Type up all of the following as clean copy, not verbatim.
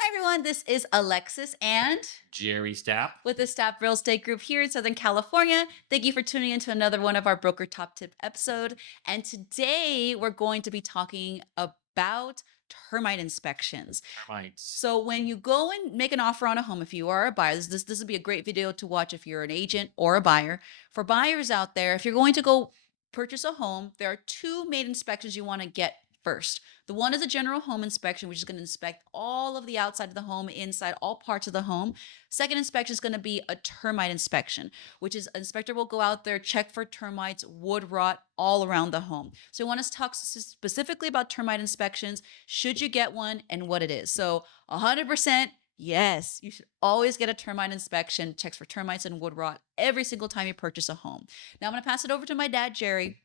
Hi everyone, this is Alexis and Jerry Stapp. with the Stapp Real Estate Group here in Southern California. Thank you for tuning into another one of our broker top tip episode. And today we're going to be talking about termite inspections. Termites. So when you go and make an offer on a home, if you are a buyer, this would be a great video to watch if you're an agent or a buyer. For buyers out there, if you're going to go purchase a home, there are two main inspections you want to get first. The one is a general home inspection, which is going to inspect all of the outside of the home, inside, all parts of the home. Second inspection is going to be a termite inspection, which is an inspector will go out there, check for termites, wood rot all around the home. So we want to talk specifically about termite inspections, should you get one, and what it is. So 100%. Yes, you should always get a termite inspection, checks for termites and wood rot every single time you purchase a home. Now I'm going to pass it over to my dad, Jerry.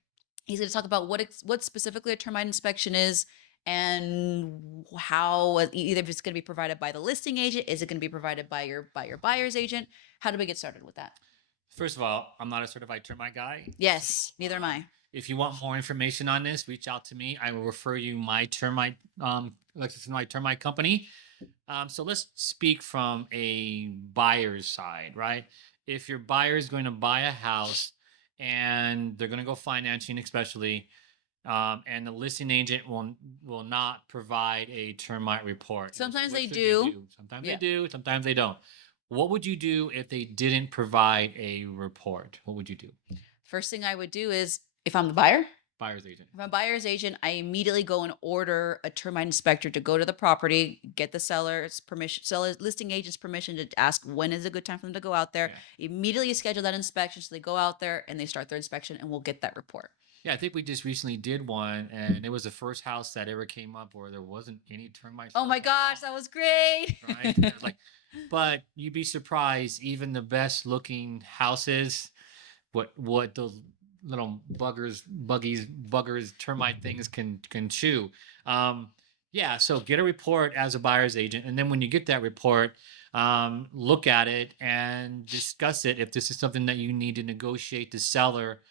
He's going to talk about what specifically a termite inspection is and how either if it's going to be provided by the listing agent, is it going to be provided by your buyer's agent? How do we get started with that? First of all, I'm not a certified termite guy. Yes, neither am I. If you want more information on this, reach out to me. I will refer you my termite, Alexis and my termite company. So let's speak from a buyer's side, right? If your buyer is going to buy a house and they're going to go financing, especially, and the listing agent will not provide a termite report. Sometimes What they should you do. do? Sometimes they Yeah. do, sometimes they don't. What would you do if they didn't provide a report? What would you do? First thing I would do is if I'm the buyer, Buyer's agent. if I'm a buyer's agent, I immediately go and order a termite inspector to go to the property, get the seller's permission, seller's listing agent's permission to ask when is a good time for them to go out there. Yeah. Immediately schedule that inspection. So they go out there and they start their inspection and we'll get that report. Yeah, I think we just recently did one, and it was the first house that ever came up where there wasn't any termites Oh my left at gosh, all. that was great. Right? And it was like, but you'd be surprised, even the best looking houses, what those little buggers, termite things can chew. Um, yeah, so get a report as a buyer's agent, and then when you get that report, look at it and discuss it if this is something that you need to negotiate the seller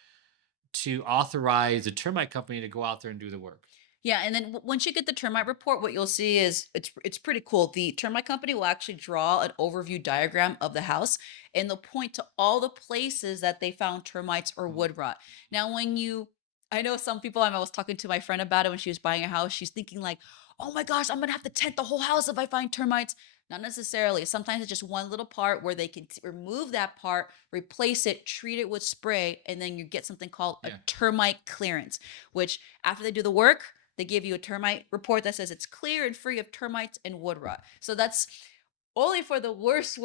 to authorize the termite company to go out there and do the work. Yeah, and then once you get the termite report, what you'll see is it's pretty cool. The termite company will actually draw an overview diagram of the house, and they'll point to all the places that they found termites or Mhm. wood rot. Now, I know some people. I was talking to my friend about it when she was buying a house. She's thinking like, "Oh my gosh, I'm gonna have to tent the whole house if I find termites." Not necessarily. Sometimes it's just one little part where they can remove that part, replace it, treat it with spray, and then you get something called a Yeah. termite clearance. Which after they do the work, they give you a termite report that says it's clear and free of termites and wood rot. So that's only for the worst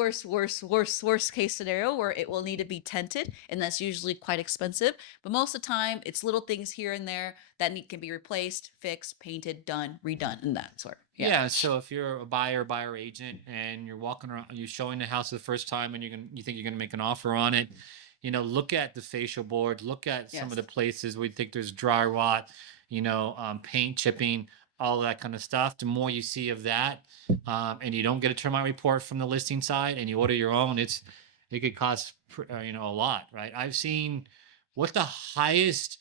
case scenario where it will need to be tented, and that's usually quite expensive. But most of the time, it's little things here and there that can be replaced, fixed, painted, done, redone, and that sort. Yeah. Yeah. So if you're a buyer agent and you're walking around, you're showing the house the first time, and you think you're gonna make an offer on it, look at the facial board, look at some of Yes. the places where you think there's dry rot, paint chipping, all that kind of stuff. The more you see of that, and you don't get a termite report from the listing side, and you order your own, it could cost a lot, right? I've seen what's the highest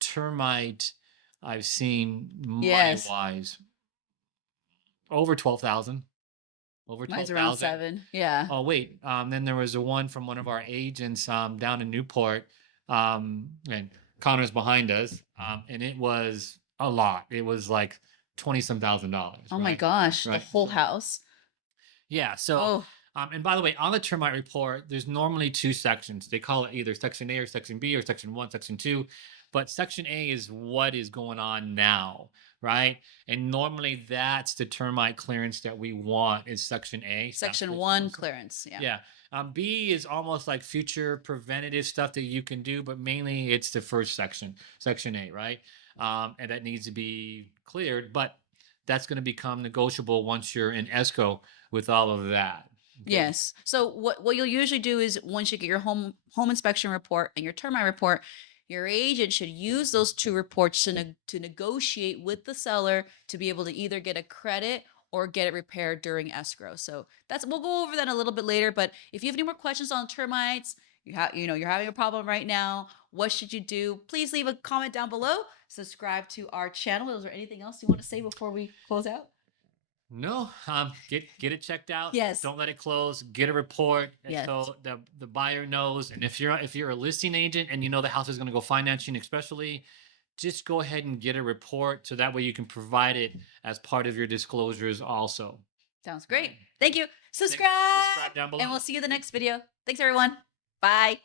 termite I've seen money Yes. wise over 12,000. Over Mine's around 12,000. 7. Yeah. Oh wait, then there was the one from one of our agents down in Newport, and Connor's behind us, and it was a lot. It was like 20 some thousand dollars, Oh my right? gosh, the Right. whole house. Yeah. So, Oh, and by the way, on the termite report, there's normally two sections. They call it either section A or section B or section one, section two. But section A is what is going on now, right? And normally that's the termite clearance that we want is section A. section 1 clearance. Yeah. Yeah. B is almost like future preventative stuff that you can do, but mainly it's the first section, section A, right? And that needs to be cleared, but that's going to become negotiable once you're in escrow with all of that. Okay. Yes. So what you'll usually do is once you get your home inspection report and your termite report, your agent should use those two reports to negotiate with the seller to be able to either get a credit or get it repaired during escrow. So that's we'll go over that a little bit later. But if you have any more questions on termites, you're having a problem right now. What should you do? Please leave a comment down below. Subscribe to our channel. Is there anything else you want to say before we close out? No, get it checked out. Yes. Don't let it close. Get a report Yes. so the buyer knows. And if you're a listing agent and you know the house is going to go financing, especially, just go ahead and get a report so that way you can provide it as part of your disclosures also. Sounds great. Thank you. Subscribe Subscribe. down below. And we'll see you in the next video. Thanks, everyone. Bye.